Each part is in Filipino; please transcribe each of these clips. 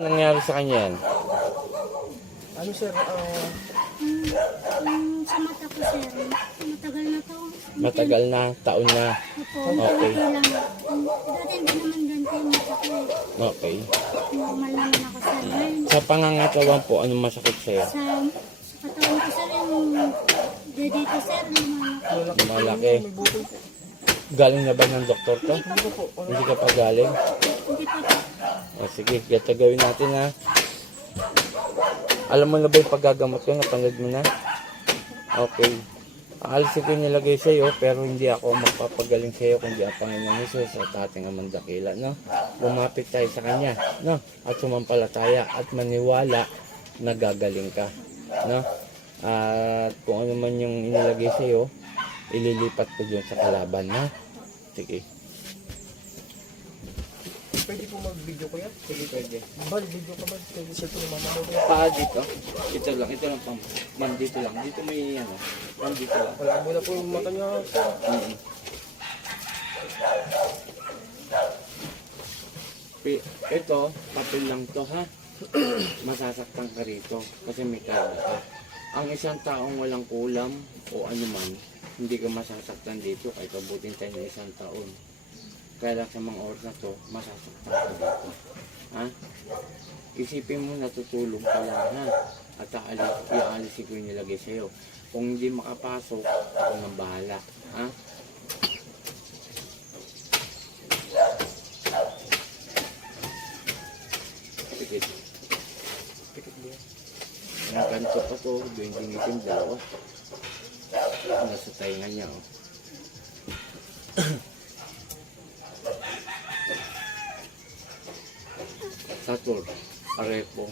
Nangyari sa kanya yan? Ano sir, Sa mata ko, sir. Matagal na to. Matagal na, taon na. Opo, Okay. okay lang. Dati hindi naman ganito yung mata ko eh. Okay. Normal naman ako, sir. Ngayon, Sa pangangatawan po, anong masakit sa'yo? sa katawan ko, sir, yung dito, sir, lumalaki. Malaki. may bukol po. Galing na ba ng doktor to? Hindi ko po. Hindi ka pa galing? Hindi pa po. O sige, gato gawin natin ha. Alam mo na ba yung paggagamot ko? Napanood mo na? Okay. Aalisin ko yung nilagay sa'yo, pero hindi ako magpapagaling sa'yo kundi ang Panginoon Jesus at ating Amang Dakila, no? Lumapit tayo sa Kanya, no? At sumampalataya at maniwala na gagaling ka, no? At kung ano man yung inilagay sa'yo, ililipat ko dun sa kalaban, na? Sige. Pwede po mag-video ko yan? Sige, pwede. Bal, video ka ba? Pwede sir po namamanood. Paa dito. Ito lang pang. Man, dito lang. Dito may ano. Man, dito lang. Wala mo na po yung mata niya. Sir. Ito, papel lang to ha. Masasaktan ka rito kasi may karga ka. Ang isang taong walang kulam o anuman, hindi ka masasaktan dito kahit abutin tayo ng isang taon. Kaya lang sa mga oras na to, masasaktan ka dito. Ha? Isipin mo natutulog ka lang ha. At iaalisin ko yung nilagay sa'yo. Kung hindi makapasok, ako nang bahala. Ha? Pikit. Pikit mo yan. Ang ganito pa to, doon dingitin dalawa. Nasa tainga niya oh. Satur, Arepo,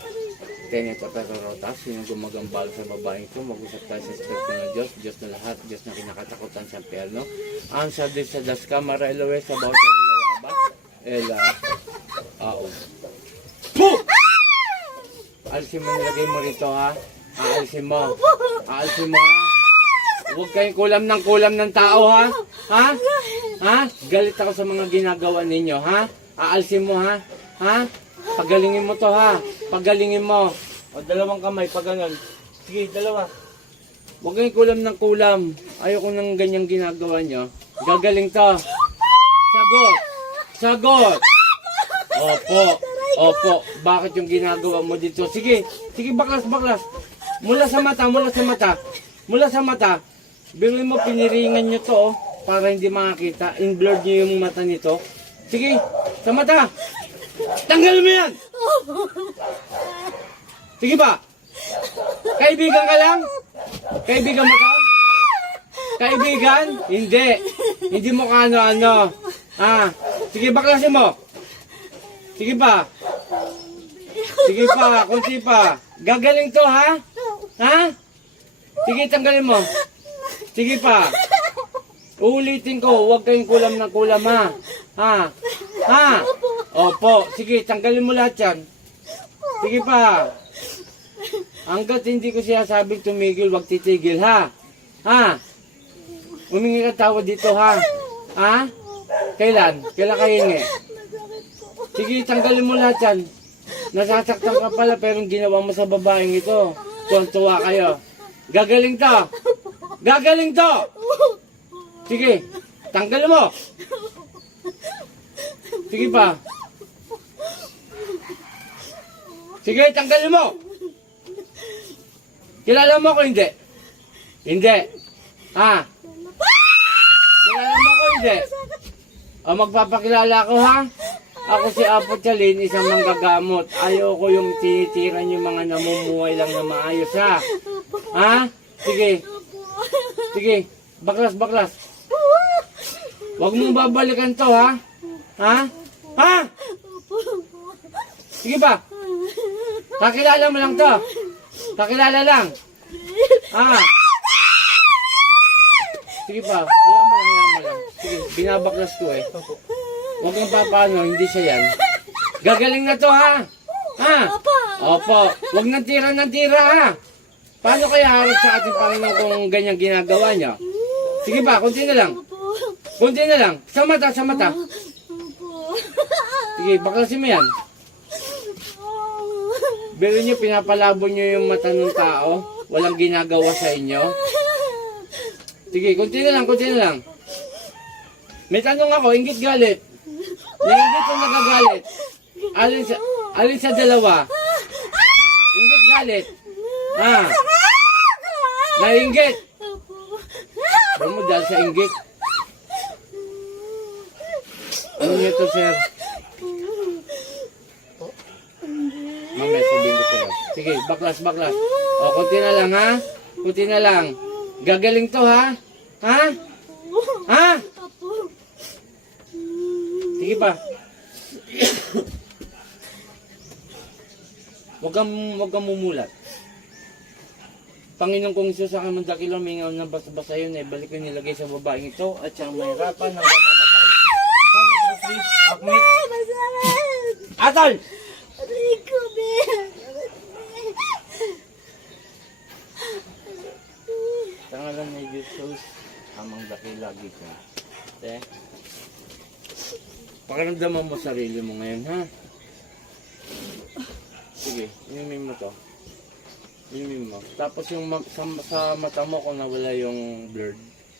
Tenet at Rotas, yung gumagambal sa babaeng ito, mag-usap tayo sa Espiritu ng Diyos, Diyos na lahat, Diyos na kinakatakutan sa perno. Ang sabi sa Das Camara Eloes, sa bawat Elayaba, Ela, Ao. Puh! Alisin mo, nilagay mo rito ha. Aalisin mo. Aalisin mo ha. Huwag kayong kulam ng tao ha. Ha? Ha? Galit ako sa mga ginagawa ninyo ha. Aalisin mo ha. Ha? Pagalingin mo to ha. Pagalingin mo. O dalawang kamay pag ganun. Sige, dalawa. Huwag kayong kulam. Ayoko nang ganyang ginagawa nyo. Gagaling to. Sagot. Sagot. Opo. Opo. Bakit yung ginagawa mo dito? Sige. Sige, baklas. Mula sa mata. Biruin mo, piniringan nyo to oh, para hindi makakita. In-blurred nyo yung mata nito. Sige. Sa mata. Tanggalin mo yan! Sige ba? Kaibigan ka lang? Kaibigan mo ka? Kaibigan? Hindi. Hindi mo ka ano-ano. Ah, sige, baklasin mo. Sige pa. Sige pa, kunti pa. Gagaling to, ha? Ha? Sige, tanggalin mo. Sige pa. Uulitin ko, huwag kayong kulam, ha? Ha? Ha? Opo. Sige, tanggalin mo lahat yan. Sige pa. Hanggat hindi ko siya sabing tumigil, huwag titigil, ha? Ha? Humingi ka tawad dito, ha? Ha? Kailan? Kailan kayo hingi? Sige, tanggalin mo lahat yan. Nasasaktan ka pala pero ginawa mo sa babaeng ito. Tuwan-tuwa kayo. Gagaling to. Gagaling to. Sige, tanggalin mo. Sige pa. Sige, tanggalin mo. Kilala mo ako hindi? Hindi. Ha? Kilala mo ako hindi? O magpapakilala ako ha? Ako si Apo Chalin, isang manggagamot. Ayoko yung tinitiran yung mga namumuhay lang na maayos ha? Ha? Sige. Sige. Baklas. Huwag mong babalikan to ha? Ha? Ha? Sige ba? Kakilala mo lang to. Kakilala lang. Ha? Sige pa. Ayaw mo lang. Sige, binabaklas ko eh. Huwag kang papaano, hindi siya yan. Gagaling na to ha? Ha? Opo. Huwag nang tira ha? Paano kaya harap sa ating Panginoon kung ganyan ginagawa niya? Sige pa, kunti na lang. Kunti na lang. Sa mata. Sige, baklasin mo yan. Pero nyo, pinapalabo nyo yung mata ng tao. Walang ginagawa sa inyo. Sige, kunti na lang. May tanong ako, inggit galit. Nainggit o nagagalit? Alin sa dalawa? Inggit galit. Ha? Nainggit. Ano mo dahil sa inggit? Ano niyo to, sir? Mamaya sabihin ko sa'yo. Sige, baklas. O, kunti na lang, ha? Kunti na lang. Gagaling to, ha? Ha? Ha? Sige pa. Huwag kang mumulat. Panginoon kong Isus, sa kamang dakilo, mingaw ng basta-basta yun, balik ko nilagay sa babaeng ito at siyang mahirapan hanggang mamatay. Please, Akmet. Atol! Rico, Sa ngalan ni Jesus, amang dakila gito. Pakiramdaman mo sarili mo ngayon, ha? Sige, inumin mo to. Inumin mo. Tapos yung sa mata mo kung nawala yung blurred.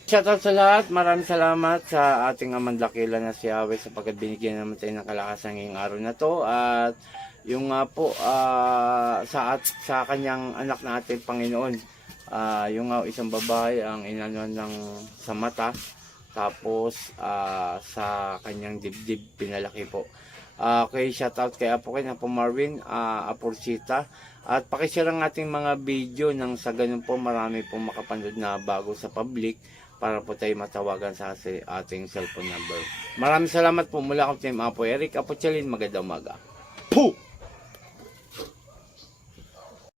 Shoutout sa lahat. Maraming salamat sa ating amang dakila na si Yahweh sapagkat binigyan naman tayo ng kalakasan ngayong araw na to. At yung nga po, sa kanyang anak na ating Panginoon, yung isang babae ang inanuan ng sa mata. Tapos sa kanyang dibdib pinalaki po. Okay, shoutout kay Apo Marvin, Aporcita. At pakishare ang ating mga video nang sa ganun po marami po makapanood na bago sa public para po tayo matawagan sa ating cellphone number. Maraming salamat po mula akong Team Apo Eric Apochalin. Magandang umaga. Puh!